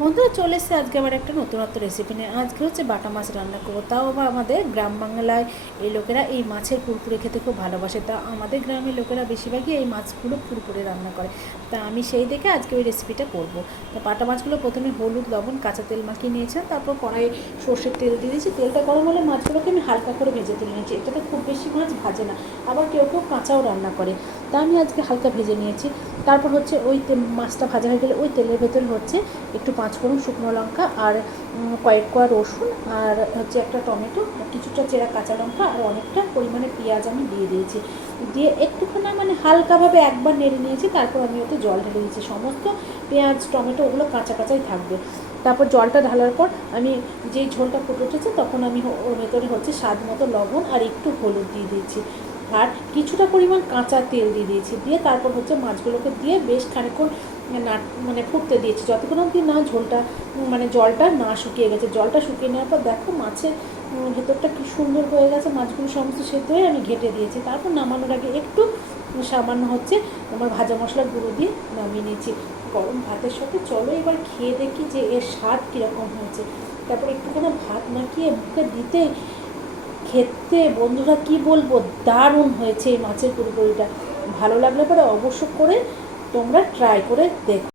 বন্ধুরা চলে এসেছে আজকে আবার একটা নতুনত্ব রেসিপি নিয়ে। আজকে হচ্ছে বাটা মাছ রান্না করবো, তাও আবার আমাদের গ্রাম বাংলায় এই লোকেরা এই মাছের পুরপুরে খেতে খুব ভালোবাসে। তা আমাদের গ্রামের লোকেরা বেশিরভাগই এই মাছগুলো পুরপুরে রান্না করে। তা আমি সেই দেখে আজকে ওই রেসিপিটা করবো। তা বাটা মাছগুলো প্রথমে হলুদ লবণ কাঁচা তেল মাখিয়ে নিয়েছিলাম, তারপর কড়াই সর্ষের তেল দিয়ে দিয়েছি। তেলটা গরম হলে মাছগুলোকে আমি হালকা করে ভেজে তুলে নিয়েছি। এটাতে খুব বেশি মাছ ভাজে না, আবার কেউ কেউ কাঁচাও রান্না করে, তা আমি আজকে হালকা ভেজে নিয়েছি। তারপর হচ্ছে ওই মাছটা ভাজা হয়ে গেলে ওই তেলের ভেতরে হচ্ছে একটু পাঁচফোড়ন, শুকনো লঙ্কা আর কয়েক কোয়া রসুন আর হচ্ছে একটা টমেটো, কিছুটা চেরা কাঁচা লঙ্কা আর অনেকটা পরিমাণে পেঁয়াজ আমি দিয়ে দিয়েছি। দিয়ে একটুখানি মানে হালকাভাবে একবার নেড়ে নিয়েছি। তারপর আমি ওতে জল ঢেলে দিয়েছি। সমস্ত পেঁয়াজ টমেটো ওগুলো কাঁচা কাঁচাই থাকবে। তারপর জলটা ঢালার পর আমি যেই ঝোলটা ফুটে উঠেছে তখন আমি ওর ভেতরে হচ্ছে স্বাদ মতো লবণ আর একটু হলুদ দিয়ে দিয়েছি আর কিছুটা পরিমাণ কাঁচা তেল দিয়ে দিয়েছি। দিয়ে তারপর হচ্ছে মাছগুলোকে দিয়ে বেশ খানিকক্ষণ না মানে ফুটতে দিয়েছি, যতক্ষণ অবধি না ঝোলটা মানে জলটা না শুকিয়ে গেছে। জলটা শুকিয়ে নেওয়ার পর দেখো মাছের ভেতরটা কী সুন্দর হয়ে গেছে, মাছগুলো সমস্ত সেদ্ধ হয়ে আমি ঘেটে দিয়েছি। তারপর নামানোর আগে একটু সামান্য হচ্ছে আমার ভাজা মশলার গুঁড়ো দিয়ে নামিয়ে নিয়েছি। গরম ভাতের সাথে চলো এবার খেয়ে দেখি যে এর স্বাদ কীরকম হয়েছে। তারপর একটুখানি ভাত মাখিয়ে মুখে দিতে খেতে বন্ধুরা কি বলবো, দারুণ হয়েছে এই মাছের পুরোপুরিটা। ভালো লাগলে পরে অবশ্য করে তোমরা ট্রাই করে দেখো।